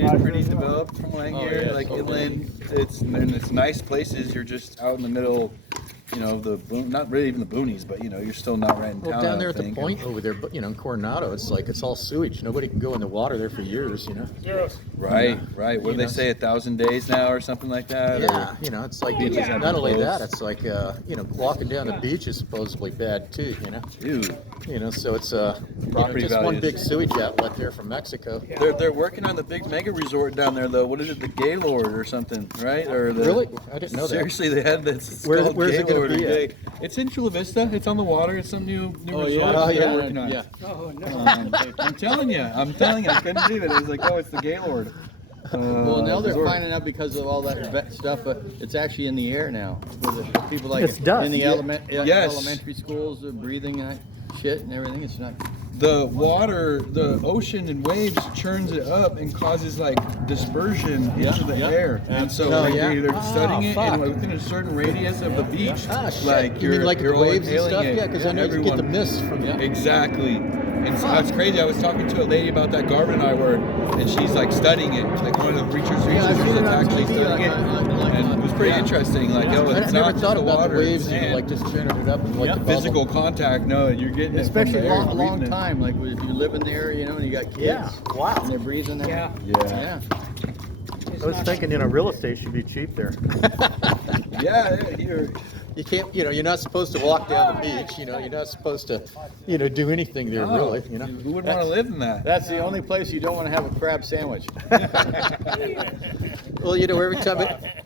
getting pretty developed from what I hear. yeah, Like so inland, it's nice places. You're just out in the middle, the not really even the boonies, but you're still not right in town. Well, down there at the point over there, but in Coronado, it's all sewage. Nobody can go in the water there for years. Right. What do they say? 1,000 days now, or something like that? Yeah, it's like not only that, it's like walking down the beach is supposedly bad too. Dude. So it's Property just one values. big sewage outlet there from Mexico. They're working on the big mega resort down there though. What is it, the Gaylord or something, right? Or Really? I didn't know that. Seriously, they had this. Where's it Gaylord gonna be or at? It's in Chula Vista. It's on the water. It's some new resort they're working on. Yeah. Oh, no. I'm telling you, I couldn't believe it. It was like, oh, it's the Gaylord. Well, now they're resort. finding out because of all that stuff, but it's actually in the air now. People like It's dust. in the Yes. elementary schools are breathing that shit and everything. It's not. The water, the ocean and waves churns it up and causes like dispersion into the air. And so they're studying it, and within a certain radius of the beach, like you mean like the you're all waves and inhaling stuff? it. Yeah, because I know you get the mist from it. Exactly. And so it's crazy. I was talking to a lady about that Garvin and I were, and she's like studying it, like one of the researchers I've seen it that's on actually TV, studying it. And it was pretty interesting. Like, I it's never not thought just the about water, the waves it's and like just churning it up and like the bubble. physical contact. No, you're getting Especially it from the a air, long breathing it. time, like if you're living there, and you got kids. Yeah. Wow. And they're breathing there. Yeah. Yeah. I was thinking, real estate should be cheap there. Yeah, You can't, you're not supposed to walk down the beach. You're not supposed to, do anything there really. Who would want to live in that? That's the only place you don't want to have a crab sandwich. Well,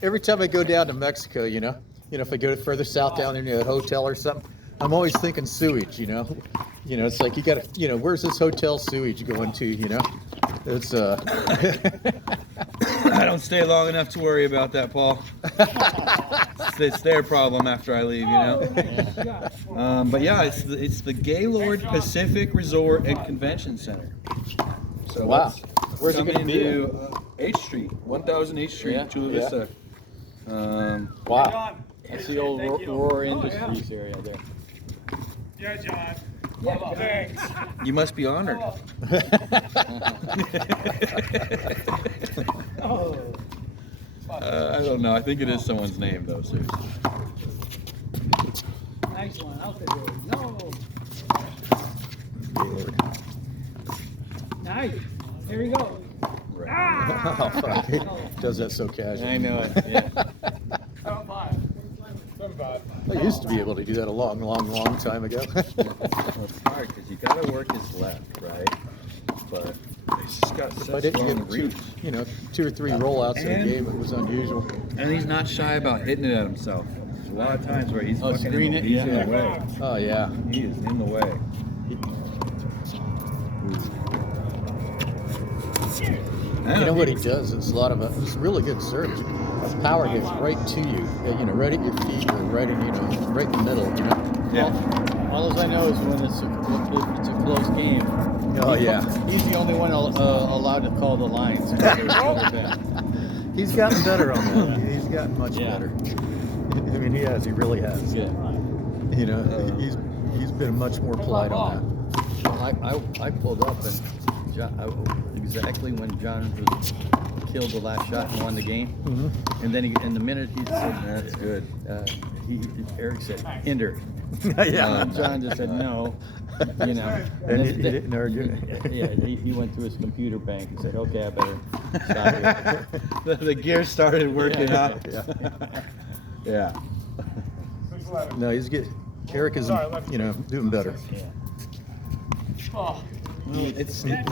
every time I go down to Mexico, if I go further south down there near a hotel or something, I'm always thinking sewage. It's like you got to, where's this hotel sewage going to? It's I don't stay long enough to worry about that, Paul. It's their problem after I leave, But yeah, it's the Gaylord Pacific Resort and Convention Center. So wow. Where's it coming going to be? into H Street, 1000 H Street, Chula Vista. Wow. That's the old Roar Industries area there. Yeah, John. Thanks. You must be honored. I don't know. I think it is someone's name, though. Seriously. Nice one. Out there. No. Nice. There we go. Right. Oh, fuck. He does that so casually. I know it. Yeah. I used to be able to do that a long, long, long time ago. Well, it's hard because you got to work his left, right? But he's just got If I such didn't long get reach. two or three rollouts in a game, it was unusual. And he's not shy about hitting it at himself. There's a lot of times where he's fucking screen in, it, he's in yeah. the way. Oh yeah. He is in the way. You know what he does? It's a lot of it's really good serves. His power gets right to you. Right at your feet or right in right in the middle. Yeah. All I know is when it's a close game. Oh yeah. He's the only one allowed to call the lines. He's gotten better on that. He's gotten much better. I mean, he has. He really has. Yeah. He's been much more polite on I pulled up and exactly when John was killed the last shot and won the game. Mm-hmm. And then in the minute he said, That's good. Eric said, "Hinder." that. Yeah. And John just said no. And he didn't argue. Yeah, he went to his computer bank and said, "Okay, I better stop here." The gears started working out. Yeah. No, he's good. Eric is, doing better.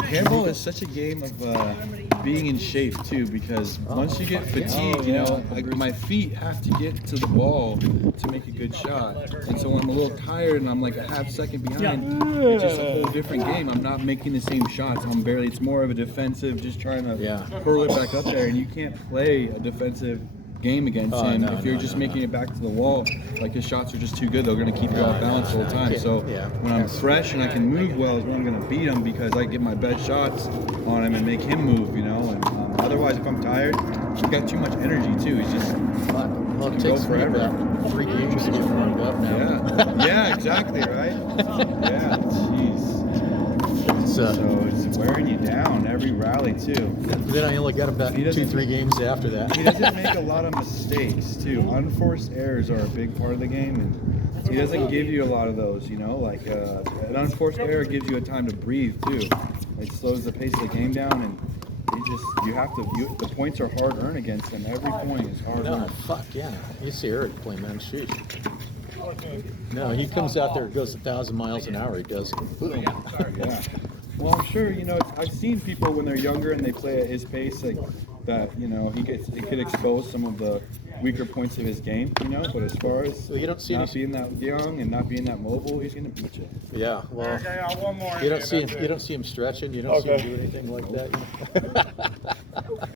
Handball is such a game of being in shape too, because once you get fatigued, like my feet have to get to the ball to make a good shot, and so when I'm a little tired and I'm like a half second behind, it's just a whole different game. I'm not making the same shots. It's more of a defensive, just trying to hurl it back up there, and you can't play a defensive game against him if you're just making it back to the wall. Like his shots are just too good. They're going to keep you off balance the whole time. So when I'm fresh and I can move well is when I'm going to beat him, because I get my best shots on him and make him move, And otherwise, if I'm tired, he's got too much energy too. He's just Well, it takes me about 3 games to get warmed up now. yeah, exactly, right? Yeah, jeez. So it's wearing you down every rally too. Then I only got about He doesn't- 2-3 games after that. He doesn't make a lot of mistakes too. Unforced errors are a big part of the game, and he doesn't give you a lot of those. You know, like an unforced error gives you a time to breathe too. It slows the pace of the game down, and the points are hard earned against him. Every point is hard No, earned. fuck yeah. You see Erik play, man. Sheesh. No, he comes out there, goes 1,000 miles an hour. He does. Boom. Yeah. Well, I'm sure I've seen people when they're younger and they play at his pace, like that. It could expose some of the weaker points of his game. But as far as Well, you don't see not any- being that young and not being that mobile, he's gonna beat you. Yeah. Well, Okay, one more. you don't see him stretching. You don't see him Okay. do anything like that.